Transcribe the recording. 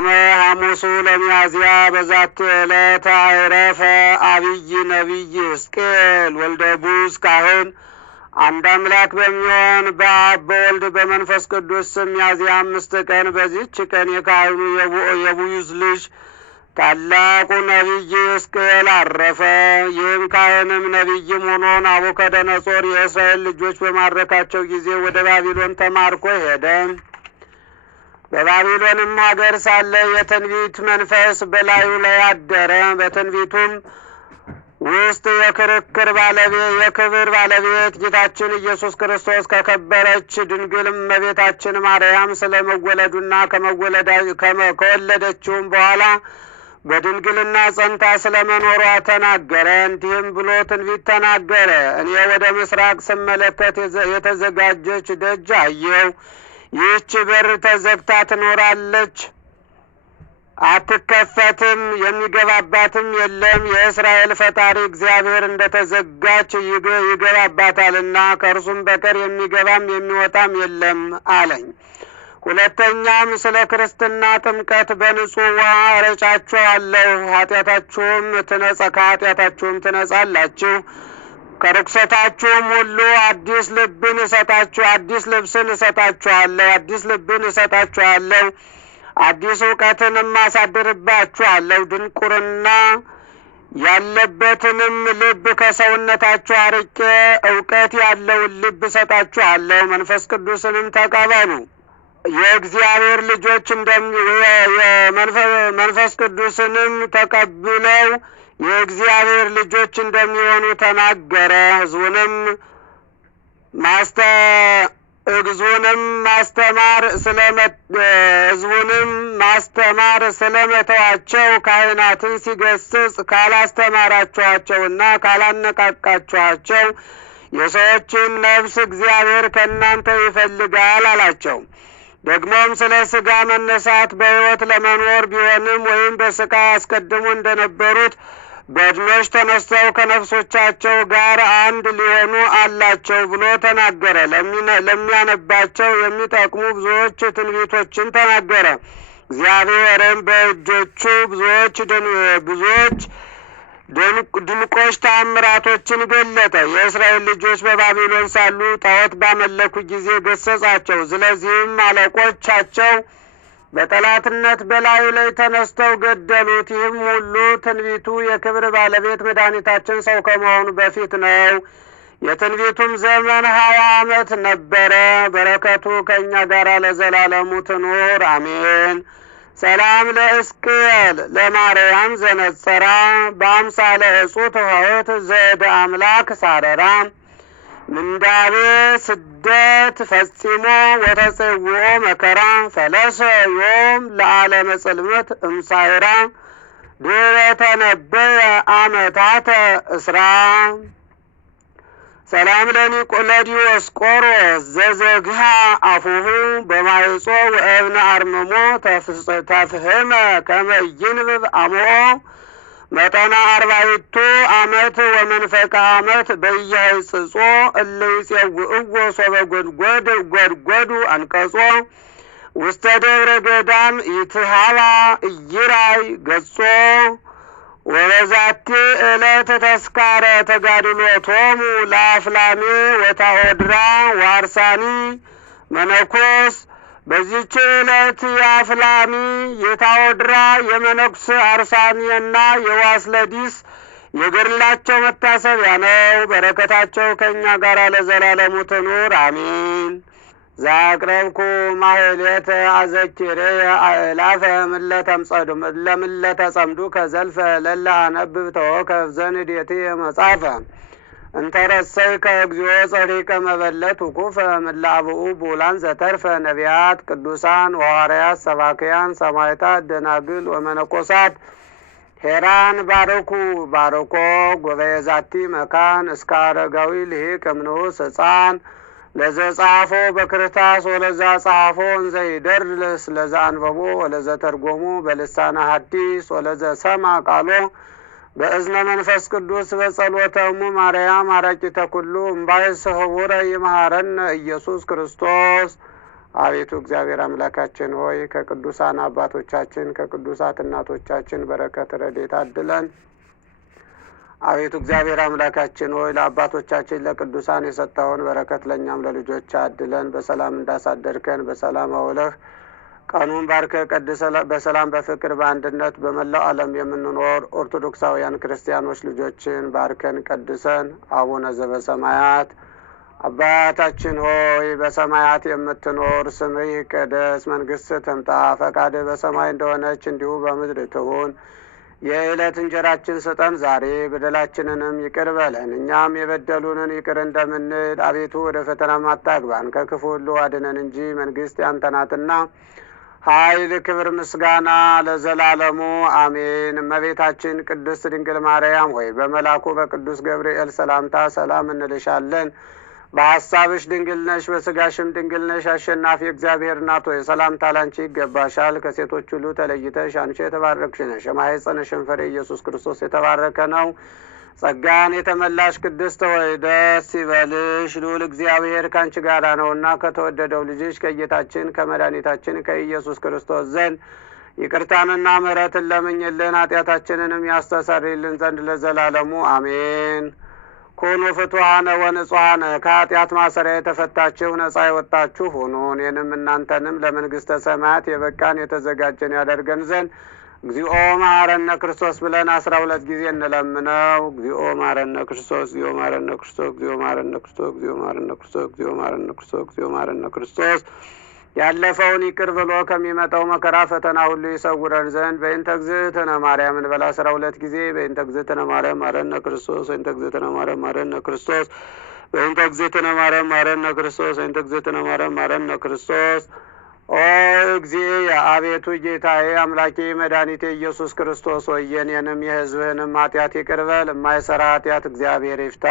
አመ ሐሙሱ ለሚያዝያ በዛቲ ዕለት አይረፈ አብይ ነቢይ ሕዝቅኤል ወልደ ቡዝ ካህን አንድ አምላክ በሚሆን በአብ በወልድ በመንፈስ ቅዱስ ስም ሚያዝያ 5 ቀን በዚህች ቀን የካህኑ የቡዝ ልጅ ታላቁ ነቢይ ሕዝቅኤል አረፈ። ይህም ካህንም ነቢይም ሆኖ ናቡከደነጾር የእስራኤል ልጆች በማረካቸው ጊዜ ወደ ባቢሎን ተማርኮ ሄደ። በባቢሎንም ሀገር ሳለ የትንቢት መንፈስ በላዩ ላይ አደረ። በትንቢቱም ውስጥ የክብር ባለቤት ጌታችን ኢየሱስ ክርስቶስ ከከበረች ድንግል እመቤታችን ማርያም ስለ መወለዱና ከወለደችውም በኋላ በድንግልና ጸንታ ስለ መኖሯ ተናገረ። እንዲህም ብሎ ትንቢት ተናገረ። እኔ ወደ ምስራቅ ስመለከት የተዘጋጀች ደጅ አየሁ። ይህች በር ተዘግታ ትኖራለች፣ አትከፈትም፣ የሚገባባትም የለም። የእስራኤል ፈጣሪ እግዚአብሔር እንደ ተዘጋች ይገባባታልና ከእርሱም በቀር የሚገባም የሚወጣም የለም አለኝ። ሁለተኛም ስለ ክርስትና ጥምቀት በንጹሕ ውሃ እረጫችኋለሁ፣ ከኃጢአታችሁም ትነጻላችሁ፣ ከርኩሰታችሁም ሁሉ አዲስ ልብስን እሰጣችኋለሁ፣ አዲስ እውቀትንም አሳድርባችኋለሁ፣ ድንቁርና ያለበትንም ልብ ከሰውነታችሁ አርቄ እውቀት ያለውን ልብ እሰጣችኋለሁ። መንፈስ ቅዱስንም ተቀበሉ። የእግዚአብሔር ልጆች መንፈስ ቅዱስንም ተቀብለው የእግዚአብሔር ልጆች እንደሚሆኑ ተናገረ። ሕዝቡንም ማስተማር ስለመተዋቸው ካህናትን ሲገስጽ ካላስተማራችኋቸውና ካላነቃቃችኋቸው የሰዎችን ነፍስ እግዚአብሔር ከእናንተ ይፈልጋል አላቸው። ደግሞም ስለ ሥጋ መነሳት በሕይወት ለመኖር ቢሆንም ወይም በስቃይ አስቀድሞ እንደነበሩት በድኖች ተነስተው ከነፍሶቻቸው ጋር አንድ ሊሆኑ አላቸው ብሎ ተናገረ። ለሚያነባቸው የሚጠቅሙ ብዙዎች ትንቢቶችን ተናገረ። እግዚአብሔርም በእጆቹ ብዙዎች ድንቆች ተአምራቶችን ገለጠ። የእስራኤል ልጆች በባቢሎን ሳሉ ጣዖት ባመለኩ ጊዜ ገሰጻቸው። ስለዚህም አለቆቻቸው በጠላትነት በላዩ ላይ ተነስተው ገደሉት። ይህም ሁሉ ትንቢቱ የክብር ባለቤት መድኃኒታችን ሰው ከመሆኑ በፊት ነው። የትንቢቱም ዘመን 20 ዓመት ነበረ። በረከቱ ከእኛ ጋር ለዘላለሙ ትኑር አሜን። ሰላም ለሕዝቅኤል ለማርያም ዘነጸራ በአምሳለ እጹት ኆኅት ዘእደ አምላክ ሳረራ ምንዳቤ ስደት ፈጺሞ ወተጽውዖ መከራ ፈለሰ ዮም ለዓለመ ጽልመት እምሳይራ ድኅረ ተነበየ ዓመታተ እስራ። ሰላም ለዲዮስቆሮስ ዘዘግሃ አፉሁ በማይጾ ወእብነ አርምሞ ተፍህመ ከመ ኢይንብብ አምኦ መጠነ 40 ዓመት ወመንፈቀ ዓመት በየህጽጾ እለ ይጼውዕዎ ሶበ ጐድጐዱ አንቀጾ ውስተ ደብረ ገዳም ይትሃባ እይራይ ገጾ። ወበዛቲ ዕለት ተስካረ ተጋድሎቶሙ ለአፍላሜ ወታኦድራ ዋርሳኒ መነኮስ። በዚህች ዕለት የአፍላሚ የታኦድራ የመነኩስ አርሳኒና የዋስለዲስ የገድላቸው መታሰቢያ ነው። በረከታቸው ከእኛ ጋር ለዘላለሙ ትኑር አሜን። ዛቅረብኩ ማህሌተ አዘኪሬ አእላፈ ምለተ ጸምዱ ከዘልፈ ለላ አነብብ ተወከፍ ዘንዴቴ መጻፈ እንተረሰይ ከእግዚኦ ጸሪቀ መበለት ውኩፈ ምላብኡ ቡላን ዘተርፈ ነቢያት ቅዱሳን ወሐዋርያት ሰባክያን ሰማዕታት ደናግል ወመነኮሳት ሄራን ባርኮ ጉባኤ ዛቲ መካን እስከ አረጋዊ ልሂቅ እምንዑስ ሕፃን ለዘጻፎ በክርታስ ወለዛ ጻፎ እንዘ ይደርስ ለዛ አንበቦ ወለዘ ተርጎሙ በልሳነ ሐዲስ ወለዘ ሰማ ቃሎ በእዝነ መንፈስ ቅዱስ በጸሎተሙ ማርያም አራቂተ ኩሉ እምባይስ ህቡረ ይመሃረነ ኢየሱስ ክርስቶስ አቤቱ እግዚአብሔር አምላካችን ሆይ ከቅዱሳን አባቶቻችን ከቅዱሳት እናቶቻችን በረከት ረድኤት አድለን። አቤቱ እግዚአብሔር አምላካችን ሆይ ለአባቶቻችን ለቅዱሳን የሰጠውን በረከት ለእኛም ለልጆች አድለን። በሰላም እንዳሳደርከን በሰላም አውለህ ቀኑን ባርከ ቀድሰ በሰላም በፍቅር በአንድነት በመላው ዓለም የምንኖር ኦርቶዶክሳውያን ክርስቲያኖች ልጆችን ባርከን ቀድሰን። አቡነ ዘበሰማያት አባታችን ሆይ በሰማያት የምትኖር ስምህ ይቀደስ፣ መንግሥትህ ትምጣ፣ ፈቃድህ በሰማይ እንደሆነች እንዲሁ በምድር ትሁን። የዕለት እንጀራችን ስጠን ዛሬ፣ በደላችንንም ይቅር በለን እኛም የበደሉንን ይቅር እንደምንል። አቤቱ ወደ ፈተናም አታግባን ከክፉ ሁሉ አድነን እንጂ መንግሥት ያንተ ናትና ኃይል፣ ክብር፣ ምስጋና ለዘላለሙ አሜን። እመቤታችን ቅድስት ድንግል ማርያም ሆይ በመልአኩ በቅዱስ ገብርኤል ሰላምታ ሰላም እንልሻለን። በሐሳብሽ ድንግል ነሽ፣ በሥጋሽም ድንግል ነሽ። አሸናፊ እግዚአብሔር እናት ሆይ ሰላምታ ላንቺ ይገባሻል። ከሴቶች ሁሉ ተለይተሽ አንቺ የተባረክሽ ነሽ፣ የማኅፀንሽም ፍሬ ኢየሱስ ክርስቶስ የተባረከ ነው። ጸጋን የተመላሽ ቅድስት ሆይ ደስ ይበልሽ፣ ልዑል እግዚአብሔር ከአንቺ ጋር ነውና ከተወደደው ልጅሽ ከጌታችን ከመድኃኒታችን ከኢየሱስ ክርስቶስ ዘንድ ይቅርታንና ምሕረትን ለምኝልን ኃጢአታችንንም ያስተሰርይልን ዘንድ ለዘላለሙ አሜን። ኩኑ ፍቱሐነ ወንጹሐነ፣ ከኃጢአት ማሰሪያ የተፈታችሁ ነጻ የወጣችሁ ሁኑ። እኔንም እናንተንም ለመንግሥተ ሰማያት የበቃን የተዘጋጀን ያደርገን ዘንድ እግዚኦ መሐረነ ክርስቶስ ብለን 12 ጊዜ እንለምነው። እግዚኦ መሐረነ ክርስቶስ፣ እግዚኦ መሐረነ ክርስቶስ፣ እግዚኦ መሐረነ ክርስቶስ፣ እግዚኦ መሐረነ ክርስቶስ፣ እግዚኦ መሐረነ ክርስቶስ፣ እግዚኦ መሐረነ ክርስቶስ። ያለፈውን ይቅር ብሎ ከሚመጣው መከራ ፈተና ሁሉ ይሰውረን ዘንድ በእንተ እግዝእትነ ማርያም እንበል 12 ጊዜ። በእንተ እግዝእትነ ማርያም መሐረነ ክርስቶስ፣ በእንተ እግዝእትነ ማርያም መሐረነ ክርስቶስ፣ በእንተ እግዝእትነ ማርያም መሐረነ ክርስቶስ፣ በእንተ እግዝእትነ ማርያም መሐረነ ክርስቶስ። ኦ እግዚእ አቤቱ ጌታዬ አምላኬ መድኃኒቴ ኢየሱስ ክርስቶስ ሆይ የእኔንም የሕዝብህንም ኃጢአት ይቅር በል። የማይሠራ ኃጢአት እግዚአብሔር ይፍታ።